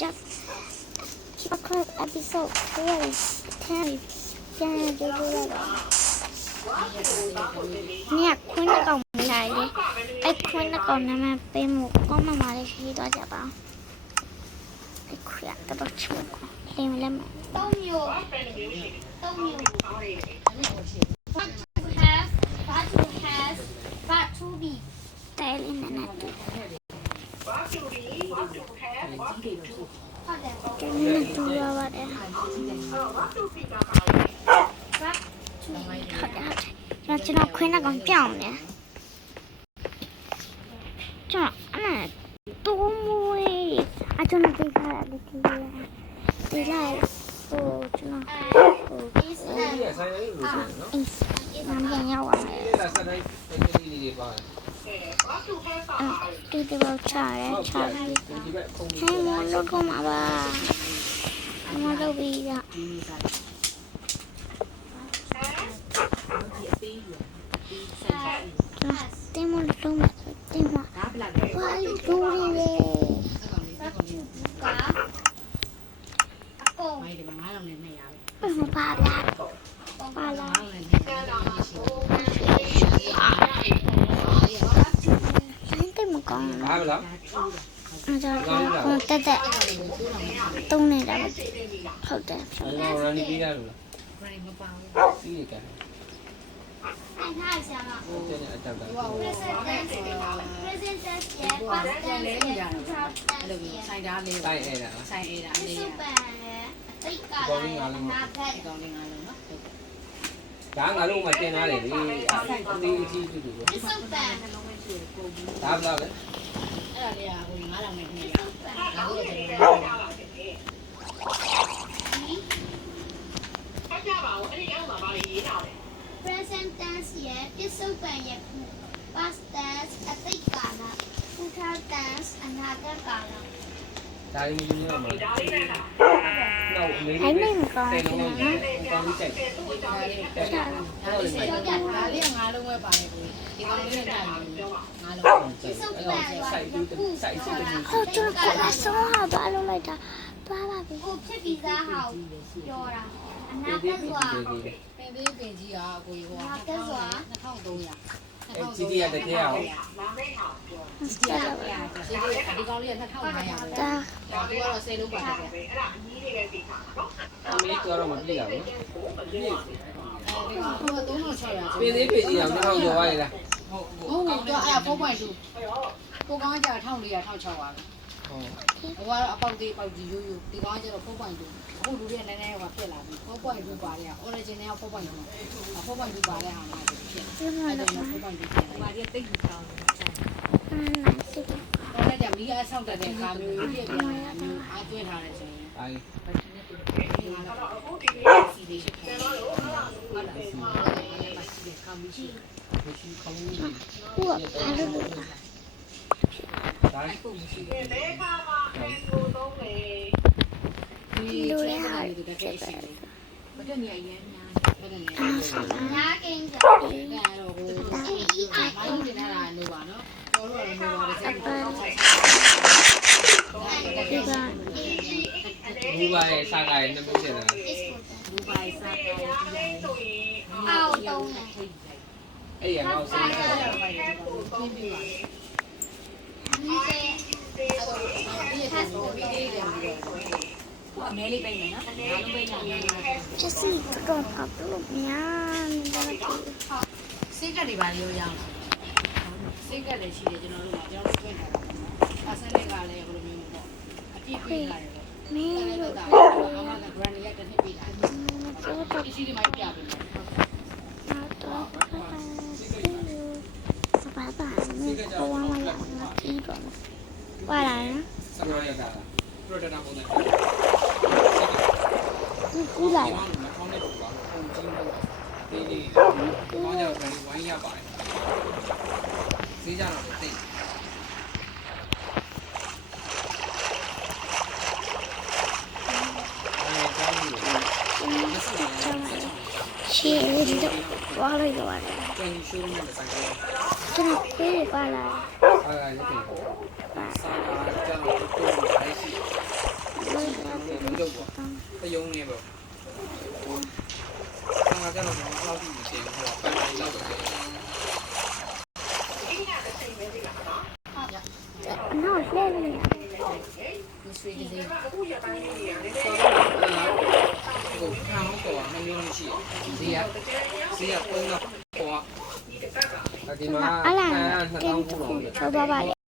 just chocolate episode 10ပြန်ကြည့်လို့ရเนี่ยคุณน่ะကောင်မလာလေအဲ့ခွန်းน่ะကောင်နာမပေးမှုကောင်းမှမလေးရှိသွားကြပါအဲ့ခွရတော့ချူကိုလင်းလည်းမတော့မျိုးbut to be တဲလင်းနဲ့တူတူရပါတယ်ကျွန်တော်ခွင်းတော့ပြောင်းနေကျွန်တော်အဲ့တူမွေးအကျွန်တော်ပြေးထားတယ်ဒီလိုက်ဟိုကျွန်တော်ဟိုနာမည်ရောက်ပါမယ်တူတူပေါ့ချရဲချပြီးဟဲ့မလို့ကောမှာပါမလို့ပြီးရတင်မလို့တင်မဘာလို့ဒူရီလဲမိုင်းဒီမှာ9လောက်နဲ့နေရပဲပါလာတင်မကောင်းဘူးဘာလဲအဲ့ဒါကတက်တုံးနေတာဟုတ်တယ်ရန်ဒီပြီးရတယ်လားရန်ဒီမပါဘူးပြီးရကန်အဲ့ဒါဆရာမဟုတ်တယ်အတက်တာ present tense ရဲ့ past tense ရဲ့ future tense အဲ့လိုမျိုးဆိုင်တာလေးဆိုင်အဲ့ဒါဆိုင်အဲ့ဒါ လေးစုပန်ရဲ့အတိတ်ကာလရဲ့အနာဂတ်ကောင်းလေးငါလုံးနော်ဒါငါလုံးမတင်ထားတယ်လေအသေးအကြီးတူတူပဲ စုပန်ဒါဘယ်လောက်လဲအဲ့ဒါလေးကဟို9လောက်နဲ့နေရဒါကိုကျွန်တော်ကြပါဦးအဲ့ဒီအောက်မှာပါရေးထားတယ် present tense ရဲ့ပြစ္ဆုတ်ပံရဲ့ past tense အတိတ်ကာလ future tense အနာဂတ်ကာလဒါရင်းကြီးနေမှာဒါလေးနဲ့လားနောက်လေးလေးနဲ့ကောင်းတယ်ကောင်းပြီးကြိုက်ဒါလေးငါလုံးပဲပါတယ်ကိုဒီကောင်လေးနဲ့တိုင်ငါလုံးစိုက်ပြီးစိုက်စစ်တယ်ဟောကျွန်တော်ကဆောင်းဟာဘာလုပ်လိုက်တာသွားပါပြီကိုဖြစ်ပြီးသားဟာပြောတာအနာဂတ်ဆိုတာပင်သေးပင်ကြီးอ่ะကိုကြီးဟို2300ကြီးကြီးရတဲ့ထဲအောင်ဒီကောင်လေးက2500ပဲဒါကတော့10လုံးပါတယ်ဗျအဲ့ဒါအကြီးလေးပဲပြီးခါနော်အမေကတော့မပြီးတာဘူးဒီကောင်က3600ပင်သေးပင်ကြီးအောင်တော့ကျော်သွားရလားဟုတ်တော့အဲ့4.2ကိုကောင်ကကြာ1400 1600ပါဟုတ်ဟိုကတော့အပေါက်သေးပေါက်ကြီးရိုးရိုးဒီကောင်ကကျတော့4.2အခုလူတွေကနည်းနည်းဟိုဖြစ်လာပြီ4.2ပါတဲ့က original က4.2 4.2ပါတဲ့ဟာမှဖြစ်အဲ့ဒါနဲ့4.2ဖြစ်တယ်။ဘာကြီးတိတ်ယူဆောင်တယ်။အဲ့ဒါမီးအားဆောက်တဲ့ခါမျိုးကြီးပြပြန်ရမျိုးအားကျွဲထားတယ်ဆိုရင်အဲဒီအခုဒီလေးစီလေးဖြစ်တယ်။ဟုတ်လား။ဟုတ်လား။ဒီကမီးရှိခေါင်းကြီးဟုတ်ပါဘူးဒါကိုမရှိတယ်။ဘယ်ခါမှကိုသုံးလေ။ဒီလိုရတာဒီတက်ရှိတယ်။ဘယ်တည်းအရင်များဘယ်တည်းညာကင်းကြတယ်။အဲ့တော့ဟိုမိုင်းတင်လာလို့ပါနော်။တော်တော့လည်းမပါတယ်စိတ်မကောင်းဘူးဒီကဘူပါရဲ့စာကရဲ့နှစ်မျိုးဖြစ်တယ်ဘူပါရဲ့စာကရဲ့အောက်တုံးတယ်အဲ့ရအောင်စဉ်းစားရအောင်ပြင်းပြပါဒီကဒီထက်ဆိုပြီးသေးတယ်အမဲလေးပိတ်မယ်နော်အားလုံးပိတ်ကြမယ်ကျစီကတော့ကပ်လို့များနေတယ်စိတ်ကတွေပါလေးရောရအောင်စိတ်ကလည်းရှိတယ်ကျွန်တော်တို့ကကျွန်တော်တို့တွေ့တာအဆန်းလေးကလည်းဘယ်လိုမျိုးပေါ့အပြည့်ပြည့်လာတယ်မင်းတို့ကအမက brand ရဲ့တစ်နှစ်ပြည့်လာတယ်ဒီစီဒီမိုက်ပြပြီတော့စပါပါမင်းကိုဝမ်းဝမ်းလာပြီးတော့ပါလာနော်စကားရတာပရိုဒက်တာပုံစံကူးလာခေါင်းနဲ့ပူပါခေါင်းချင်းတေးလေးခေါင်းကြောင့်ဝိုင်းရပါတယ်ဈေးကြတော့တိတ်ရှေ့လို့ဝါလိုက်တော့တယ်ကျန်ရှိုးနဲ့ဆိုင်တယ်ကျွန်တော်ပြေးပါလာအားရတဲ့စာကကျွန်တော်တို့တိုင်းရှိ တိမတင်ဘူးဟိုပန်တိုင်းလောက်ပဲ နောက်လှည့်နေ ဒီဆွေးကလေး ဟိုခံအောင်ပေါ်မမျိုးမရှိဘူးဈေးကပုံတော့ပေါ်ဒီမှာ အလား 2000 ကဲ ခု ခု တော့ ချောသွားပါလေ